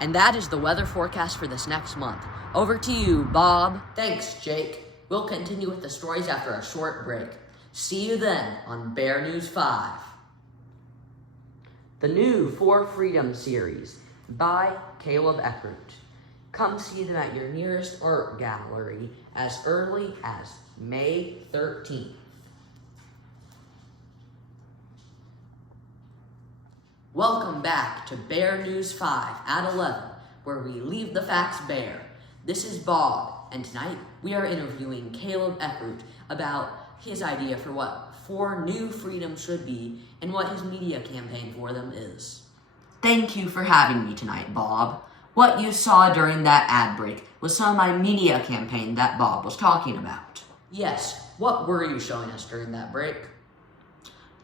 And that is the weather forecast for this next month. Over to you, Bob. Thanks, Jake. We'll continue with the stories after a short break. See you then on Bear News 5. The new For Freedom series by Caleb Eckert. Come see them at your nearest art gallery as early as May 13th. Welcome back to Bear News 5 at 11, where we leave the facts bare. This is Bob, and tonight we are interviewing Caleb Eckert about his idea for what 4 new freedoms should be and what his media campaign for them is. Thank you for having me tonight, Bob. What you saw during that ad break was some of my media campaign that Bob was talking about. Yes, what were you showing us during that break?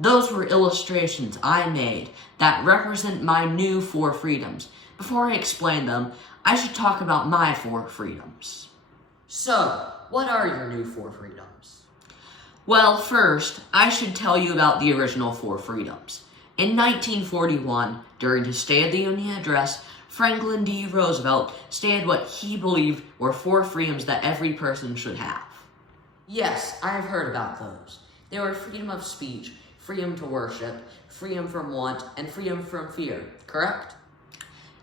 Those were illustrations I made that represent my new 4 freedoms. Before I explain them, I should talk about my 4 freedoms. So, what are your new 4 freedoms? Well, first, I should tell you about the original 4 freedoms. In 1941, during his State of the Union address, Franklin D. Roosevelt stated what he believed were 4 freedoms that every person should have. Yes, I've heard about those. They were freedom of speech, freedom to worship, freedom from want, and freedom from fear, correct?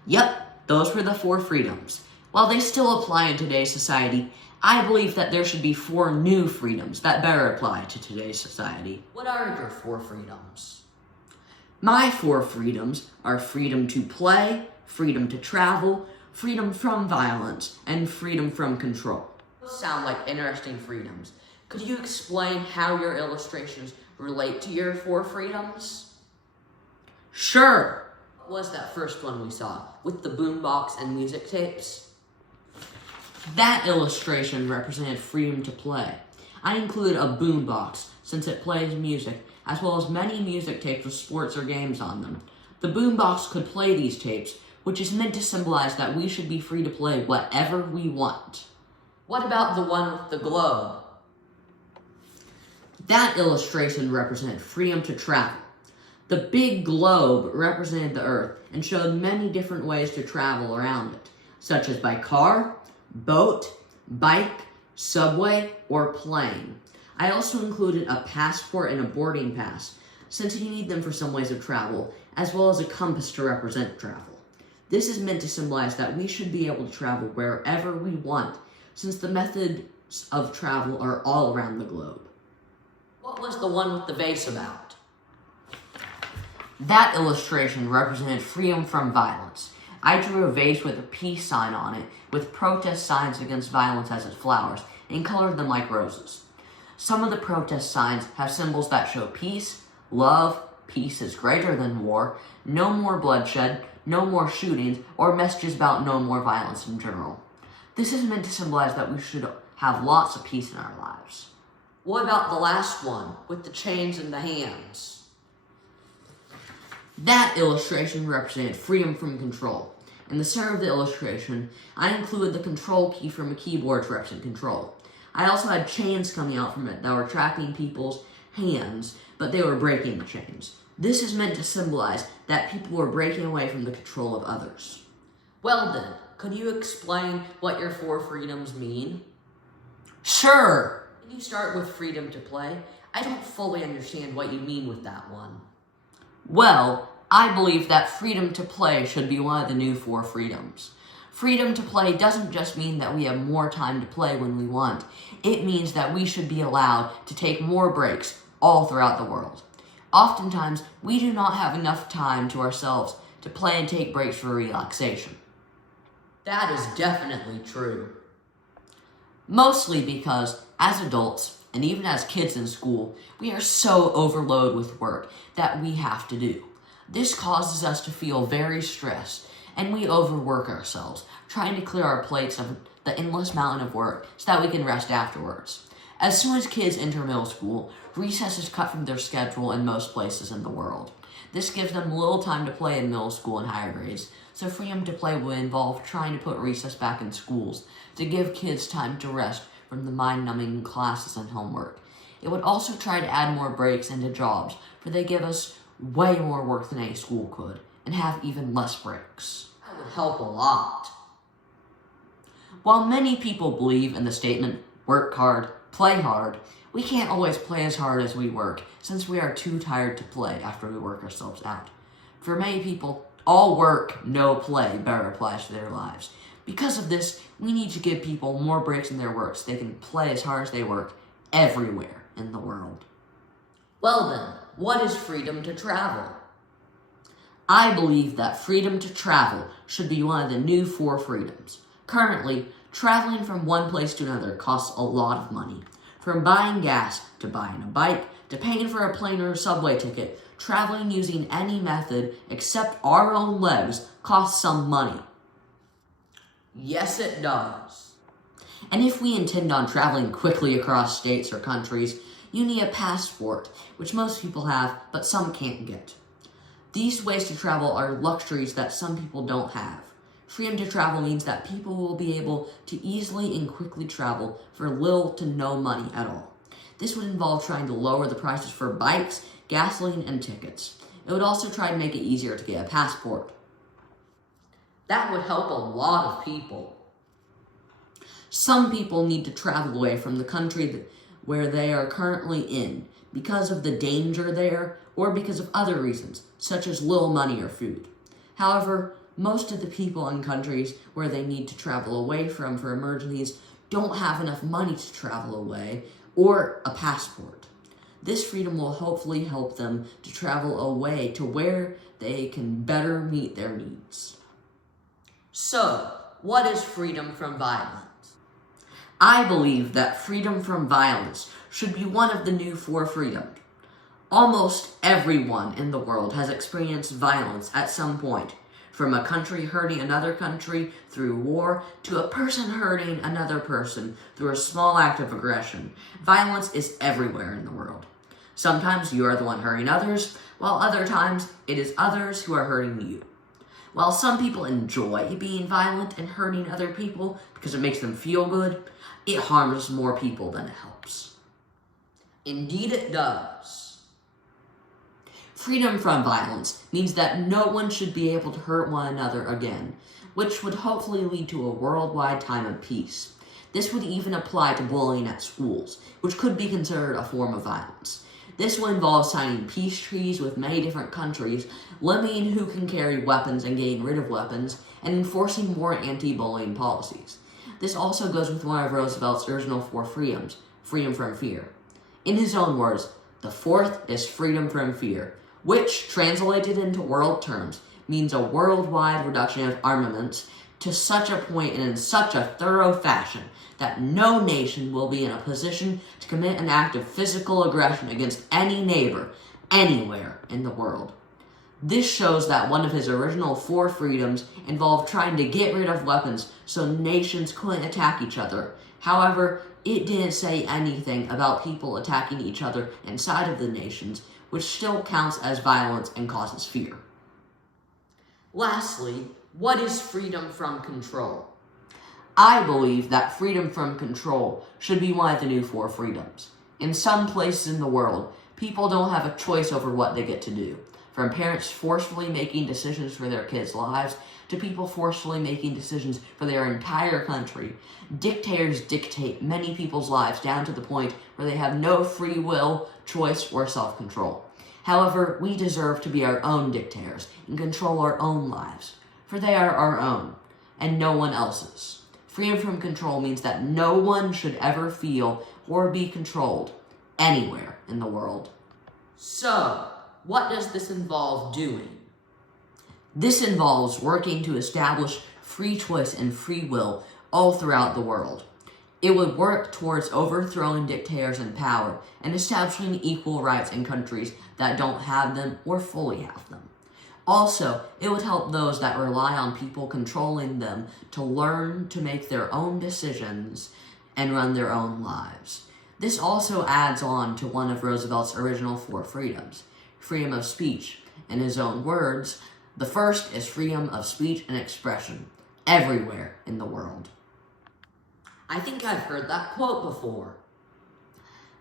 Yep, those were the 4 freedoms. While they still apply in today's society, I believe that there should be 4 new freedoms that better apply to today's society. What are your 4 freedoms? My 4 freedoms are freedom to play, freedom to travel, freedom from violence, and freedom from control. Those sound like interesting freedoms. Could you explain how your illustrations relate to your 4 freedoms? Sure. What was that first one we saw, with the boombox and music tapes? That illustration represented freedom to play. I included a boombox, since it plays music, as well as many music tapes with sports or games on them. The boombox could play these tapes, which is meant to symbolize that we should be free to play whatever we want. What about the one with the globe? That illustration represented freedom to travel. The big globe represented the Earth and showed many different ways to travel around it, such as by car, boat, bike, subway, or plane. I also included a passport and a boarding pass, since you need them for some ways of travel, as well as a compass to represent travel. This is meant to symbolize that we should be able to travel wherever we want, since the methods of travel are all around the globe. What was the one with the vase about? That illustration represented freedom from violence. I drew a vase with a peace sign on it, with protest signs against violence as its flowers, and colored them like roses. Some of the protest signs have symbols that show peace, love, peace is greater than war, no more bloodshed, no more shootings, or messages about no more violence in general. This is meant to symbolize that we should have lots of peace in our lives. What about the last one, with the chains in the hands? That illustration represented freedom from control. In the center of the illustration, I included the control key from a keyboard to represent control. I also had chains coming out from it that were trapping people's hands, but they were breaking the chains. This is meant to symbolize that people were breaking away from the control of others. Well then, could you explain what your 4 freedoms mean? Sure! Can you start with freedom to play? I don't fully understand what you mean with that one. Well, I believe that freedom to play should be one of the new 4 freedoms. Freedom to play doesn't just mean that we have more time to play when we want. It means that we should be allowed to take more breaks all throughout the world. Oftentimes, we do not have enough time to ourselves to play and take breaks for relaxation. That is definitely true. Mostly because, as adults, and even as kids in school, we are so overloaded with work that we have to do. This causes us to feel very stressed, and we overwork ourselves, trying to clear our plates of the endless mountain of work so that we can rest afterwards. As soon as kids enter middle school, recess is cut from their schedule in most places in the world. This gives them little time to play in middle school and higher grades, so freedom to play will involve trying to put recess back in schools to give kids time to rest from the mind-numbing classes and homework. It would also try to add more breaks into jobs, for they give us way more work than any school could, and have even less breaks. would help a lot. While many people believe in the statement, work hard, play hard, we can't always play as hard as we work, since we are too tired to play after we work ourselves out. For many people, all work, no play better applies to their lives. Because of this, we need to give people more breaks in their work so they can play as hard as they work everywhere in the world. Well then, what is freedom to travel? I believe that freedom to travel should be one of the new 4 freedoms. Currently, traveling from one place to another costs a lot of money. From buying gas, to buying a bike, to paying for a plane or a subway ticket, traveling using any method except our own legs costs some money. Yes, it does. And if we intend on traveling quickly across states or countries, you need a passport, which most people have, but some can't get. These ways to travel are luxuries that some people don't have. Freedom to travel means that people will be able to easily and quickly travel for little to no money at all. This would involve trying to lower the prices for bikes, gasoline, and tickets. It would also try to make it easier to get a passport. That would help a lot of people. Some people need to travel away from the country where they are currently in because of the danger there or because of other reasons, such as little money or food. However, most of the people in countries where they need to travel away from for emergencies don't have enough money to travel away or a passport. This freedom will hopefully help them to travel away to where they can better meet their needs. So, what is freedom from violence? I believe that freedom from violence should be one of the new 4 freedoms. Almost everyone in the world has experienced violence at some point, from a country hurting another country through war to a person hurting another person through a small act of aggression. Violence is everywhere in the world. Sometimes you are the one hurting others, while other times it is others who are hurting you. While some people enjoy being violent and hurting other people because it makes them feel good, it harms more people than it helps. Indeed it does. Freedom from violence means that no one should be able to hurt one another again, which would hopefully lead to a worldwide time of peace. This would even apply to bullying at schools, which could be considered a form of violence. This will involve signing peace treaties with many different countries, limiting who can carry weapons and getting rid of weapons, and enforcing more anti-bullying policies. This also goes with one of Roosevelt's original 4 freedoms, freedom from fear. In his own words, the 4th is freedom from fear, which, translated into world terms, means a worldwide reduction of armaments to such a point and in such a thorough fashion that no nation will be in a position to commit an act of physical aggression against any neighbor anywhere in the world. This shows that one of his original 4 freedoms involved trying to get rid of weapons so nations couldn't attack each other. However, it didn't say anything about people attacking each other inside of the nations, which still counts as violence and causes fear. Lastly, what is freedom from control? I believe that freedom from control should be one of the new 4 freedoms. In some places in the world, people don't have a choice over what they get to do. From parents forcefully making decisions for their kids' lives, to people forcefully making decisions for their entire country, dictators dictate many people's lives down to the point where they have no free will, choice, or self-control. However, we deserve to be our own dictators and control our own lives, for they are our own, and no one else's. Freedom from control means that no one should ever feel or be controlled anywhere in the world. So, what does this involve doing? This involves working to establish free choice and free will all throughout the world. It would work towards overthrowing dictators in power and establishing equal rights in countries that don't have them or fully have them. Also, it would help those that rely on people controlling them to learn to make their own decisions and run their own lives. This also adds on to one of Roosevelt's original 4 freedoms, freedom of speech. In his own words, the first is freedom of speech and expression, everywhere in the world. I think I've heard that quote before.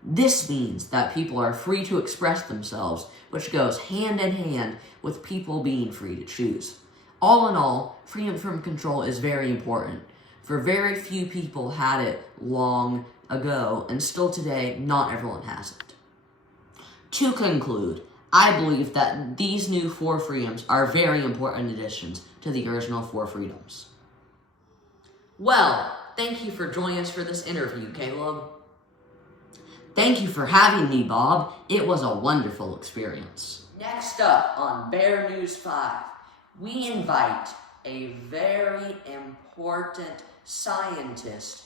This means that people are free to express themselves, which goes hand in hand with people being free to choose. All in all, freedom from control is very important, for very few people had it long ago, and still today, not everyone has it. To conclude, I believe that these new 4 freedoms are very important additions to the original 4 freedoms. Well, thank you for joining us for this interview, Caleb. Thank you for having me, Bob. It was a wonderful experience. Next up on Bear News 5, we invite a very important scientist